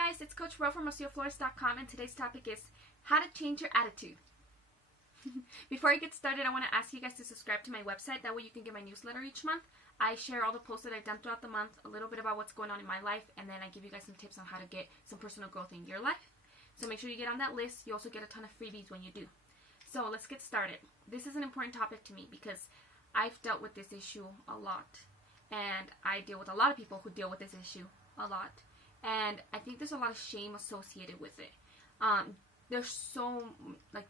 guys, it's Coach Ro from RocioFlores.com, and today's topic is how to change your attitude. Before I get started, I want to ask you guys to subscribe to my website. That way you can get my newsletter each month. I share all the posts that I've done throughout the month, a little bit about what's going on in my life, and then I give you guys some tips on how to get some personal growth in your life. So make sure you get on that list. You also get a ton of freebies when you do. So let's get started. This is an important topic to me because I've dealt with this issue a lot. And I deal with a lot of people who deal with this issue a lot. And I think there's a lot of shame associated with it. There's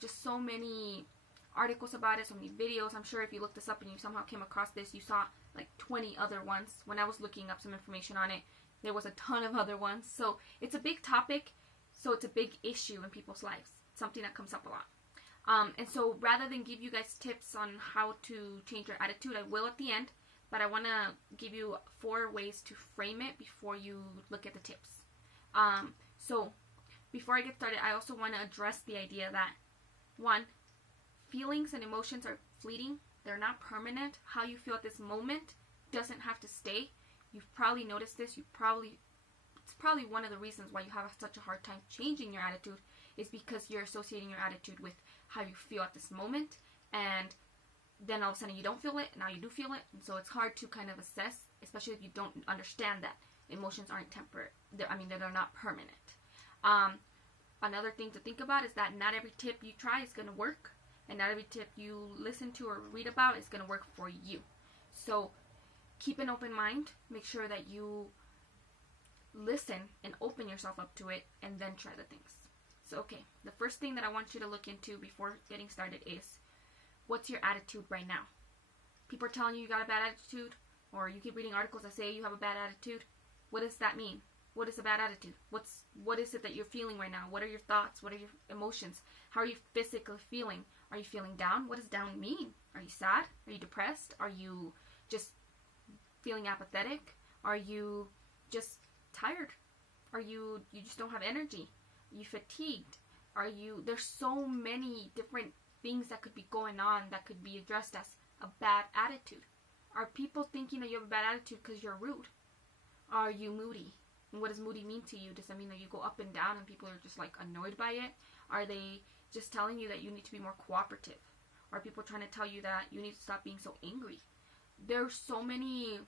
just so many articles about it, so many videos. I'm sure if you looked this up and you somehow came across this, you saw like 20 other ones. When I was looking up some information on it, there was a ton of other ones. So it's a big topic, so it's a big issue in people's lives. Something that comes up a lot. And so rather than give you guys tips on how to change your attitude, I will at the end. But I want to give you 4 ways to frame it before you look at the tips. So before I get started, I also want to address the idea that, 1, feelings and emotions are fleeting. They're not permanent. How you feel at this moment doesn't have to stay. You've probably noticed this. It's probably one of the reasons why you have such a hard time changing your attitude is because you're associating your attitude with how you feel at this moment, and then all of a sudden you don't feel it, now you do feel it, and so it's hard to kind of assess, especially if you don't understand that emotions aren't temporary. They're not permanent. Another thing to think about is that not every tip you try is going to work, and not every tip you listen to or read about is going to work for you. So keep an open mind. Make sure that you listen and open yourself up to it, and then try the things. So okay, the first thing that I want you to look into before getting started is, what's your attitude right now? People are telling you got a bad attitude, or you keep reading articles that say you have a bad attitude. What does that mean? What is a bad attitude? What is it that you're feeling right now? What are your thoughts? What are your emotions? How are you physically feeling? Are you feeling down? What does down mean? Are you sad? Are you depressed? Are you just feeling apathetic? Are you just tired? Are you just don't have energy? Are you fatigued? There's so many different things that could be going on that could be addressed as a bad attitude. Are people thinking that you have a bad attitude because you're rude? Are you moody? And what does moody mean to you? Does that mean that you go up and down and people are just like annoyed by it? Are they just telling you that you need to be more cooperative? Are people trying to tell you that you need to stop being so angry? There's so many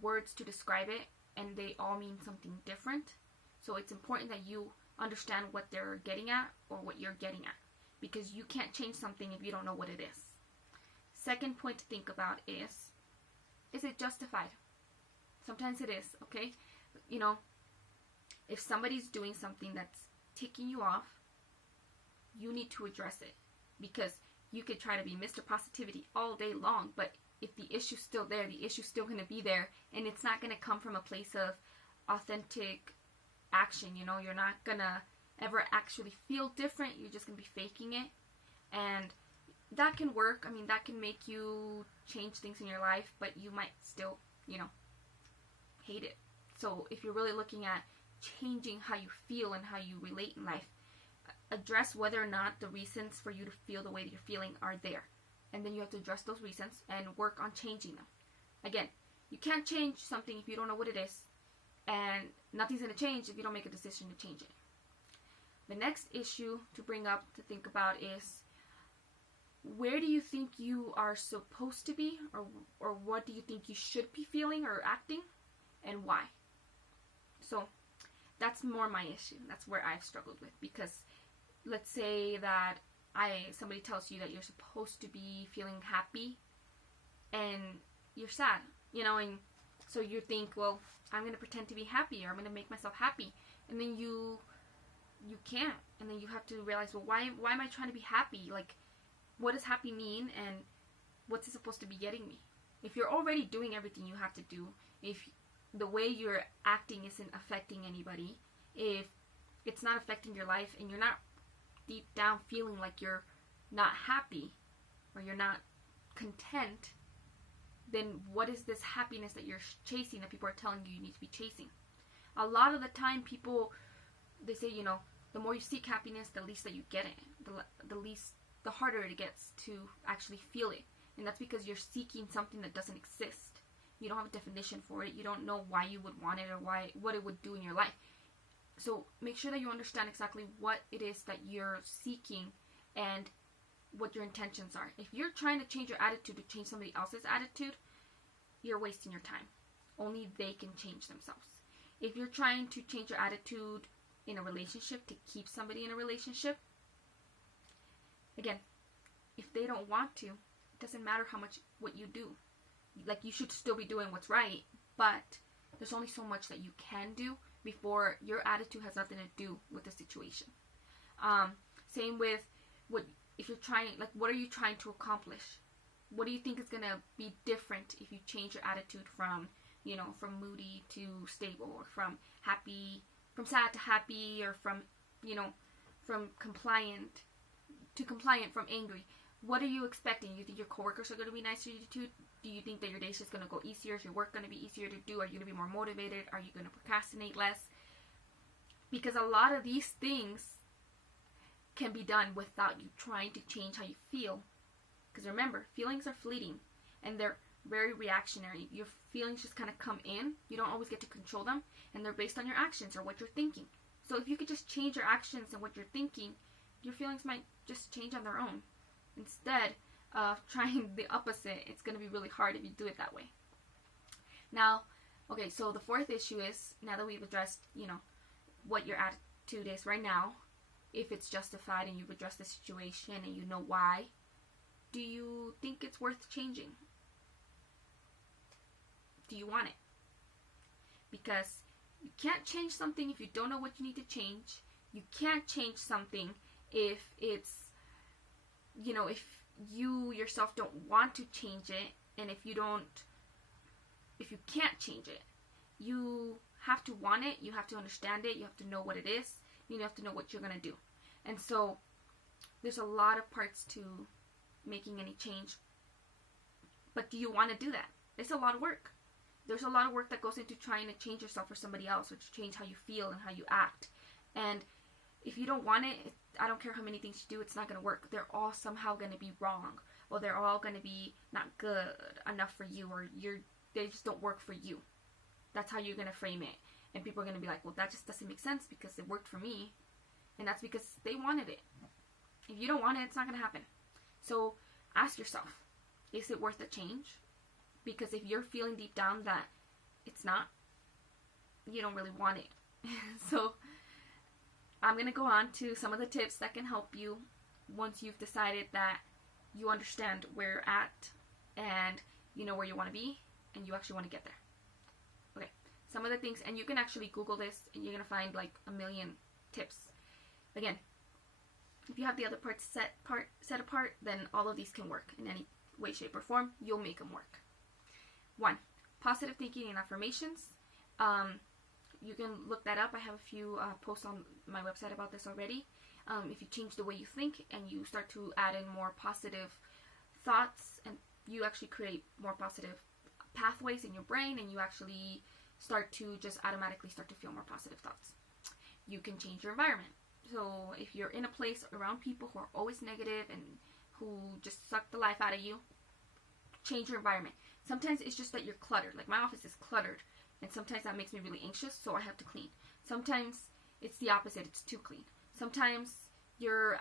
words to describe it, and they all mean something different. So it's important that you understand what they're getting at or what you're getting at, because you can't change something if you don't know what it is. Second point to think about is it justified? Sometimes it is, okay? You know, if somebody's doing something that's ticking you off, you need to address it, because you could try to be Mr. Positivity all day long, but if the issue's still there, the issue's still going to be there, and it's not going to come from a place of authentic action. You know, you're not going to ever actually feel different. You're just going to be faking it, and that can work. I mean, that can make you change things in your life, but you might still, hate it. So if you're really looking at changing how you feel and how you relate in life, address whether or not the reasons for you to feel the way that you're feeling are there. And then you have to address those reasons and work on changing them. Again, you can't change something if you don't know what it is, and nothing's going to change if you don't make a decision to change it. The next issue to bring up, to think about, is where do you think you are supposed to be, or what do you think you should be feeling or acting, and why? So that's more my issue. That's where I've struggled with, because let's say that somebody tells you that you're supposed to be feeling happy and you're sad, and so you think, well, I'm going to pretend to be happy, or I'm going to make myself happy, and then you can't, and then you have to realize, well, why am I trying to be happy? Like, what does happy mean, and what's it supposed to be getting me? If you're already doing everything you have to do, if the way you're acting isn't affecting anybody, if it's not affecting your life, and you're not deep down feeling like you're not happy or you're not content, then what is this happiness that you're chasing, that people are telling you need to be chasing? A lot of the time people, they say, the more you seek happiness, the least that you get it. The harder it gets to actually feel it. And that's because you're seeking something that doesn't exist. You don't have a definition for it. You don't know why you would want it or what it would do in your life. So make sure that you understand exactly what it is that you're seeking and what your intentions are. If you're trying to change your attitude to change somebody else's attitude, you're wasting your time. Only they can change themselves. If you're trying to change your attitude in a relationship to keep somebody in a relationship, again, if they don't want to, it doesn't matter how much what you do. Like, you should still be doing what's right, but there's only so much that you can do before your attitude has nothing to do with the situation. Same with if you're trying, like, what are you trying to accomplish? What do you think is going to be different if you change your attitude from, from moody to stable, or from sad to happy, or from compliant to compliant from angry? What are you expecting? You think your coworkers are going to be nicer to you? Do you think that your day's just going to go easier? Is your work going to be easier to do? Are you going to be more motivated? Are you going to procrastinate less? Because a lot of these things can be done without you trying to change how you feel. Because remember, feelings are fleeting and they're very reactionary. Your feelings just kind of come in. You don't always get to control them, and they're based on your actions or what you're thinking. So if you could just change your actions and what you're thinking, your feelings might just change on their own. Instead of trying the opposite, it's going to be really hard if you do it that way. Now, okay, so the fourth issue is, now that we've addressed, what your attitude is right now, if it's justified and you've addressed the situation and you know why, do you think it's worth changing? Do you want it? Because you can't change something if you don't know what you need to change. You can't change something if it's, if you yourself don't want to change it, and if you can't change it. You have to want it, you have to understand it, you have to know what it is, you have to know what you're going to do. And so there's a lot of parts to making any change. But do you want to do that? It's a lot of work. There's a lot of work that goes into trying to change yourself for somebody else, or to change how you feel and how you act. And if you don't want it, I don't care how many things you do, it's not going to work. They're all somehow going to be wrong, or they're all going to be not good enough for you, or they just don't work for you. That's how you're going to frame it. And people are going to be like, well, that just doesn't make sense because it worked for me. And that's because they wanted it. If you don't want it, it's not going to happen. So ask yourself, is it worth a change? Because if you're feeling deep down that it's not, you don't really want it. So I'm going to go on to some of the tips that can help you once you've decided that you understand where you're at and you know where you want to be and you actually want to get there. Okay, some of the things, and you can actually Google this and you're going to find like a million tips. Again, if you have the other parts set apart, then all of these can work in any way, shape, or form. You'll make them work. 1, positive thinking and affirmations. You can look that up. I have a few posts on my website about this already. If you change the way you think and you start to add in more positive thoughts, and you actually create more positive pathways in your brain, and you actually start to just automatically start to feel more positive thoughts. You can change your environment. So if you're in a place around people who are always negative and who just suck the life out of you, change your environment. Sometimes it's just that you're cluttered. Like my office is cluttered, and sometimes that makes me really anxious, so I have to clean. Sometimes it's the opposite, it's too clean. Sometimes you're,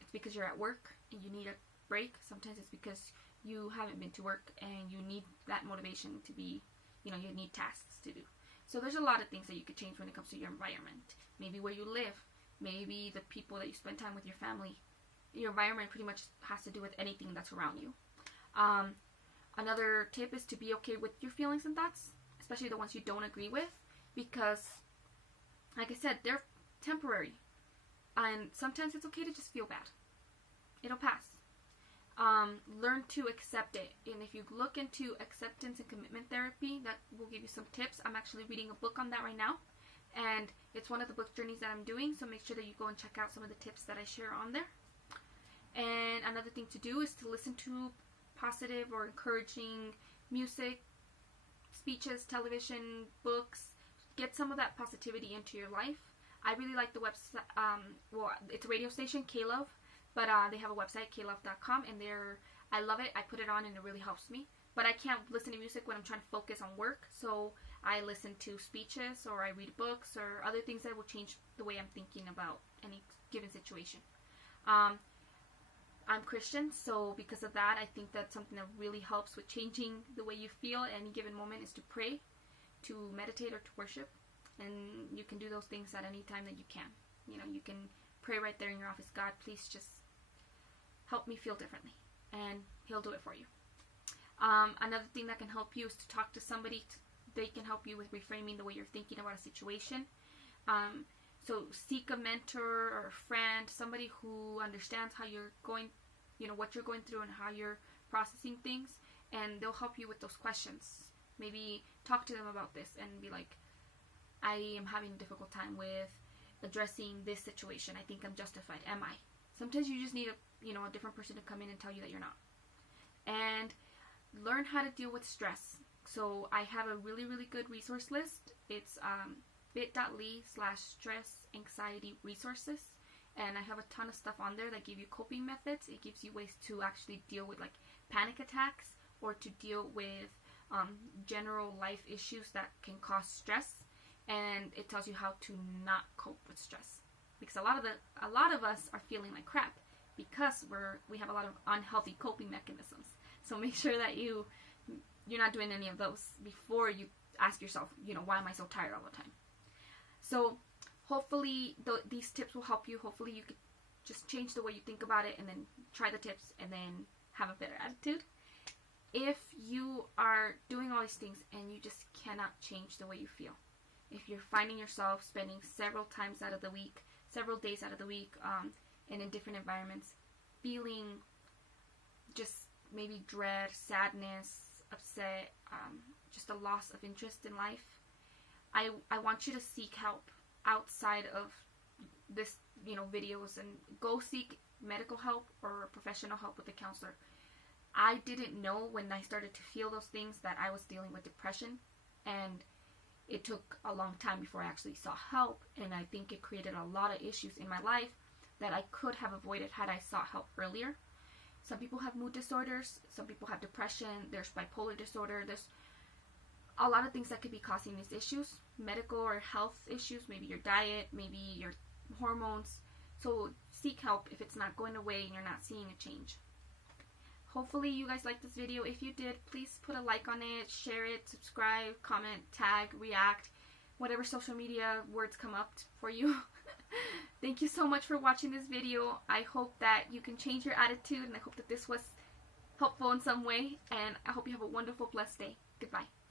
it's because you're at work and you need a break. Sometimes it's because you haven't been to work and you need that motivation to be, you need tasks to do. So there's a lot of things that you could change when it comes to your environment. Maybe where you live, maybe the people that you spend time with, your family. Your environment pretty much has to do with anything that's around you. Another tip is to be okay with your feelings and thoughts, especially the ones you don't agree with, because, like I said, they're temporary. And sometimes it's okay to just feel bad. It'll pass. Learn to accept it. And if you look into acceptance and commitment therapy, that will give you some tips. I'm actually reading a book on that right now, and it's one of the book journeys that I'm doing, so make sure that you go and check out some of the tips that I share on there. And another thing to do is to listen to positive or encouraging music, speeches, television, books. Get some of that positivity into your life. I really like the website, it's a radio station, K-Love, but they have a website, klove.com, and I love it. I put it on and it really helps me. But I can't listen to music when I'm trying to focus on work, so I listen to speeches, or I read books, or other things that will change the way I'm thinking about any given situation. I'm Christian, so because of that, I think that something that really helps with changing the way you feel at any given moment is to pray, to meditate, or to worship. And you can do those things at any time that you can. You know, you can pray right there in your office, God, please just help me feel differently. And He'll do it for you. Another thing that can help you is to talk to somebody. They can help you with reframing the way you're thinking about a situation. So seek a mentor or a friend, somebody who understands how you're going, you know, what you're going through and how you're processing things, and they'll help you with those questions. Maybe talk to them about this and be like, I am having a difficult time with addressing this situation. I think I'm justified. Am I? Sometimes you just need a different person to come in and tell you that you're not. And learn how to deal with stress. So I have a really, really good resource list. It's bit.ly/stress anxiety resources, and I have a ton of stuff on there that give you coping methods. It gives you ways to actually deal with like panic attacks, or to deal with general life issues that can cause stress, and it tells you how to not cope with stress, because a lot of us are feeling like crap because we have a lot of unhealthy coping mechanisms. So make sure that you're not doing any of those before you ask yourself, why am I so tired all the time? So hopefully these tips will help you. Hopefully you could just change the way you think about it, and then try the tips, and then have a better attitude. If you are doing all these things and you just cannot change the way you feel, if you're finding yourself spending several days out of the week, and in different environments, feeling just maybe dread, sadness, upset, just a loss of interest in life, I want you to seek help outside of this, videos, and go seek medical help or professional help with a counselor. I didn't know when I started to feel those things that I was dealing with depression, and it took a long time before I actually saw help, and I think it created a lot of issues in my life that I could have avoided had I sought help earlier. Some people have mood disorders, some people have depression, there's bipolar disorder, there's a lot of things that could be causing these issues, medical or health issues, maybe your diet, maybe your hormones. So seek help if it's not going away and you're not seeing a change. Hopefully you guys liked this video. If you did, please put a like on it, share it, subscribe, comment, tag, react, whatever social media words come up for you. Thank you so much for watching this video. I hope that you can change your attitude, and I hope that this was helpful in some way, and I hope you have a wonderful, blessed day. Goodbye.